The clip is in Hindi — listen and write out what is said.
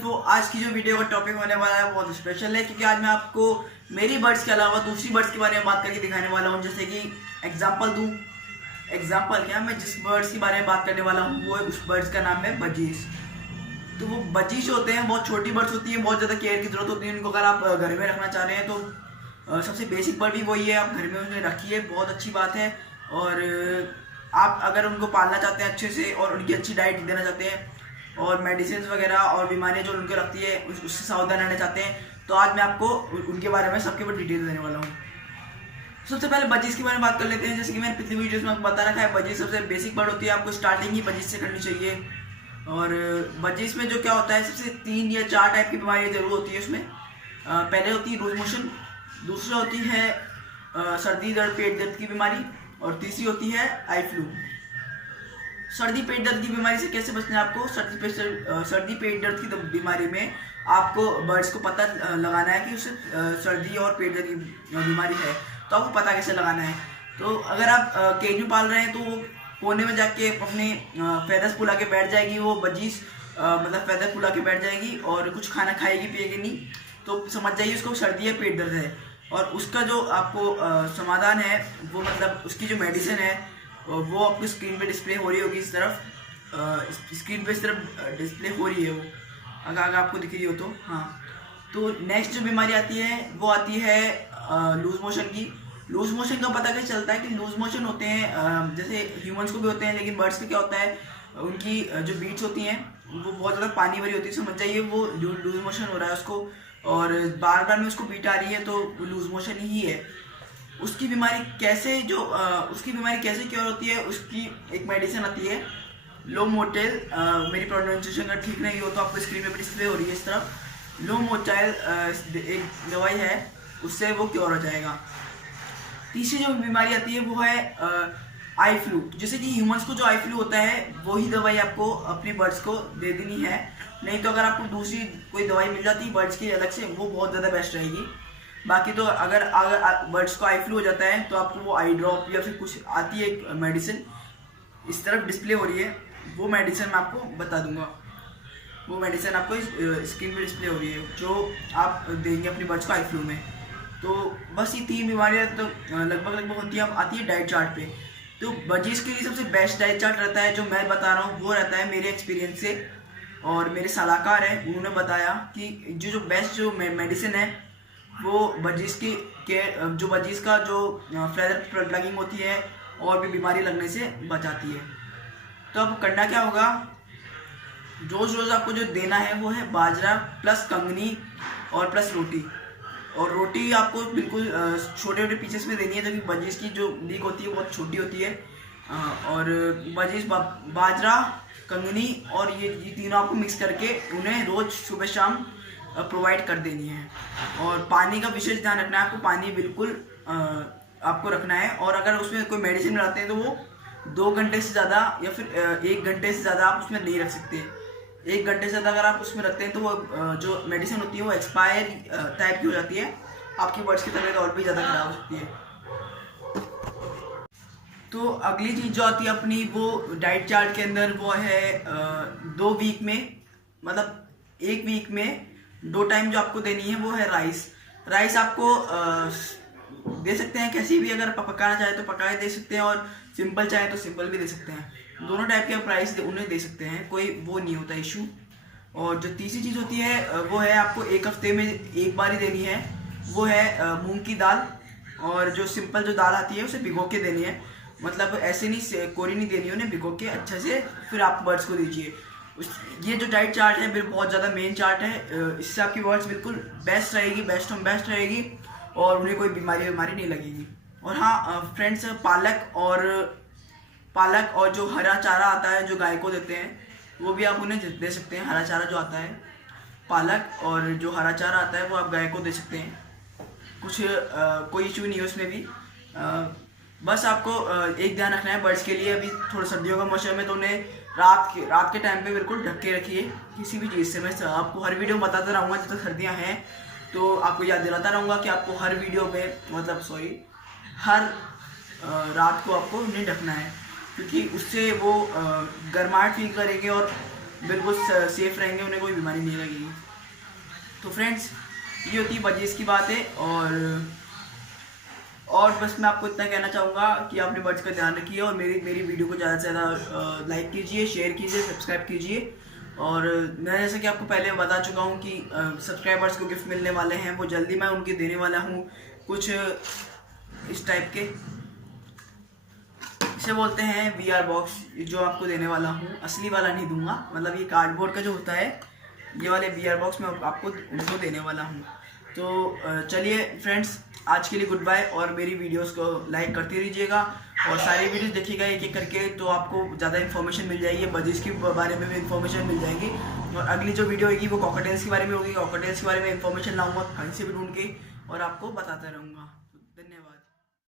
इन्फो। आज की जो वीडियो का टॉपिक होने वाला है बहुत स्पेशल है, क्योंकि आज मैं आपको मेरी बर्ड्स के अलावा दूसरी बर्ड्स के बारे में बात करके दिखाने वाला हूँ। जैसे कि एग्जाम्पल क्या, मैं जिस बर्ड्स के बारे में बात करने वाला हूँ वो उस बर्ड्स का नाम है बजीज। तो वो बजीज होते हैं, बहुत छोटी बर्ड्स होती है, बहुत ज़्यादा केयर की जरूरत होती है उनको। अगर आप घर में रखना चाह रहे हैं तो सबसे बेसिक बर्ड भी वही है, आप घर में उन्हें रखिए, बहुत अच्छी बात है। और आप अगर उनको पालना चाहते हैं अच्छे से और उनकी अच्छी डाइट देना चाहते हैं और मेडिसिन वगैरह और बीमारियां जो उनको लगती है उससे सावधान रहना चाहते हैं, तो आज मैं आपको उनके बारे में सबके ऊपर डिटेल देने वाला हूँ। सबसे पहले बजीज के बारे में बात कर लेते हैं। जैसे कि मैंने पिछली वीडियोस में बता रखा है, बजीज सबसे बेसिक बर्ड होती है, आपको स्टार्टिंग ही बजीज से करनी चाहिए। और बजीज में जो क्या होता है, सबसे 3 या 4 टाइप की बीमारियाँ जरूर होती है उसमें। पहले होती है लूज मोशन, दूसरा होती है सर्दी दर्द पेट दर्द की बीमारी, और तीसरी होती है आई फ्लू। सर्दी पेट दर्द की बीमारी से कैसे बचना है आपको? सर्दी पेट दर्द की बीमारी में आपको बर्ड्स को पता लगाना है कि उसे सर्दी और पेट दर्द की बीमारी है, तो आपको पता कैसे लगाना है। तो अगर आप केज में पाल रहे हैं तो वो कोने में जाके अपने फेदर्स फुला के बैठ जाएगी, वो बजीज मतलब फेदर फुला के बैठ जाएगी और कुछ खाना खाएगी पिएगी नहीं, तो समझ जाइए उसको सर्दी या पेट दर्द है। और उसका जो आपको समाधान है वो, मतलब उसकी जो मेडिसिन है वो आपको स्क्रीन पे डिस्प्ले हो रही होगी। इस तरफ स्क्रीन पे इस तरफ डिस्प्ले हो रही है वो, अगर आपको दिख रही हो तो। हाँ, तो नेक्स्ट जो बीमारी आती है वो आती है लूज मोशन की। लूज मोशन का पता कैसे चलता है कि लूज मोशन होते हैं, जैसे ह्यूमंस को भी होते हैं, लेकिन बर्ड्स का क्या होता है, उनकी जो बीट्स होती हैं वो बहुत ज़्यादा पानी भरी होती है, समझ जाइए वो लूज मोशन हो रहा है उसको, और बार बार में उसको बीट आ रही है, तो लूज मोशन ही है। उसकी बीमारी कैसे क्योर होती है, उसकी एक मेडिसिन आती है लोमोटेल। मेरी प्रोनाउंसिएशन अगर ठीक नहीं हो तो आपको स्क्रीन पे डिस्प्ले हो रही है इस तरफ। लोमोटेल एक दवाई है, उससे वो क्योर हो जाएगा। तीसरी जो बीमारी आती है वो है आई फ्लू। जैसे कि ह्यूमंस को जो आई फ्लू होता है वही दवाई आपको अपनी बर्ड्स को दे देनी है, नहीं तो अगर आपको दूसरी कोई दवाई मिल जाती है बर्ड्स की अलग से, वो बहुत ज़्यादा बेस्ट रहेगी। बाकी तो अगर बर्ड्स को आई फ्लू हो जाता है तो आपको वो आई ड्रॉप या फिर कुछ आती है एक मेडिसिन, इस तरफ डिस्प्ले हो रही है, वो मेडिसिन मैं आपको बता दूंगा। वो मेडिसिन आपको स्क्रीन पे डिस्प्ले हो रही है जो आप देंगे अपनी बर्ड्स को आई फ्लू में। तो बस ये 3 बीमारियाँ तो लगभग होती है। आती है डाइट चार्ट पे, तो बजीज के लिए सबसे बेस्ट डाइट चार्ट रहता है जो मैं बता रहा हूँ, वो रहता है मेरे एक्सपीरियंस से, और मेरे सलाहकार हैं उन्होंने बताया कि जो बेस्ट जो मेडिसिन है वो बजीज की जो बजीज का जो फेदर प्लगिंग होती है और भी बीमारी लगने से बचाती है। तो अब करना क्या होगा, रोज़ रोज़ आपको जो देना है वो है बाजरा प्लस कंगनी और प्लस रोटी। और रोटी आपको बिल्कुल छोटे छोटे पीसेस में देनी है, क्योंकि बजीज की जो लीक होती है बहुत छोटी होती है। और बजीज बाजरा कंगनी और ये तीनों आपको मिक्स करके उन्हें रोज़ सुबह शाम प्रोवाइड कर देनी है। और पानी का विशेष ध्यान रखना है आपको, पानी बिल्कुल आपको रखना है। और अगर उसमें कोई मेडिसिन डालते हैं तो वो 2 घंटे से ज़्यादा या फिर 1 घंटे से ज़्यादा आप उसमें नहीं रख सकते। 1 घंटे से ज़्यादा अगर आप उसमें रखते हैं तो वो जो मेडिसिन होती है वो एक्सपायर टाइप की हो जाती है, आपकी बर्ड्स की तबीयत और भी ज़्यादा खराब हो सकती है। तो अगली चीज़ जो आती है अपनी वो डाइट चार्ट के अंदर, वो है 2 वीक में, मतलब 1 वीक में 2 टाइम जो आपको देनी है वो है राइस आपको दे सकते हैं कैसी भी, अगर पकाना चाहे तो पकाए दे सकते हैं, और सिंपल चाहे तो सिंपल भी दे सकते हैं। दोनों टाइप के प्राइस उन्हें दे सकते हैं, कोई वो नहीं होता इशू। और जो तीसरी चीज़ होती है वो है आपको 1 हफ्ते में 1 बार ही देनी है, वो है मूंग की दाल। और जो सिंपल जो दाल आती है उसे भिगो के देनी है, मतलब ऐसे नहीं कोरी नहीं देनी, उन्हें भिगो के अच्छे से फिर आप बर्ड्स को दीजिए। ये जो डाइट चार्ट है बिल्कुल बहुत ज़्यादा मेन चार्ट है, इससे आपकी बर्ड्स बिल्कुल बेस्ट रहेगी, बेस्ट रहेगी, और उन्हें कोई बीमारी नहीं लगेगी। और हाँ फ्रेंड्स, पालक और जो हरा चारा आता है जो गाय को देते हैं वो भी आप उन्हें दे सकते हैं। हरा चारा जो आता है, पालक और जो हरा चारा आता है वो आप गाय को दे सकते हैं, कुछ कोई इशू नहीं है उसमें भी। बस आपको एक ध्यान रखना है बर्ड्स के लिए, अभी थोड़ा सर्दियों का मौसम है तो उन्हें रात के टाइम पे बिल्कुल ढक के रखिए किसी भी चीज़ से। मैं आपको हर वीडियो में बताता रहूँगा जब तक सर्दियाँ हैं, तो आपको याद दिलाता रहूँगा कि आपको हर वीडियो में हर रात को आपको उन्हें ढकना है, क्योंकि उससे वो गर्माहट फील करेंगे और बिल्कुल सेफ रहेंगे, उन्हें कोई बीमारी नहीं लगेगी। तो फ्रेंड्स ये होती है बजीज की बात है। और बस मैं आपको इतना कहना चाहूँगा कि अपने बर्ड्स का ध्यान रखिए और मेरी वीडियो को ज़्यादा से ज़्यादा लाइक कीजिए, शेयर कीजिए, सब्सक्राइब कीजिए। और मैं जैसा कि आपको पहले बता चुका हूँ कि सब्सक्राइबर्स को गिफ्ट मिलने वाले हैं, वो जल्दी मैं उनके देने वाला हूँ। कुछ इस टाइप के, इसे बोलते हैं VR बॉक्स, जो आपको देने वाला हूँ। असली वाला नहीं दूंगा, मतलब ये कार्डबोर्ड का जो होता है, ये वाले VR बॉक्स मैं आपको उनको देने वाला हूँ। तो चलिए फ्रेंड्स, आज के लिए गुड बाय। और मेरी वीडियोस को लाइक करते रहिएगा और सारी वीडियोस देखिएगा एक एक करके, तो आपको ज़्यादा इन्फॉर्मेशन मिल जाएगी, बजीज के बारे में भी इन्फॉर्मेशन मिल जाएगी। और अगली जो वीडियो होगी वो कॉकटेल्स के बारे में होगी। कॉकटेल्स के बारे में इन्फॉर्मेशन लाऊंगा कहीं से भी ढूंढ के और आपको बताता रहूँगा।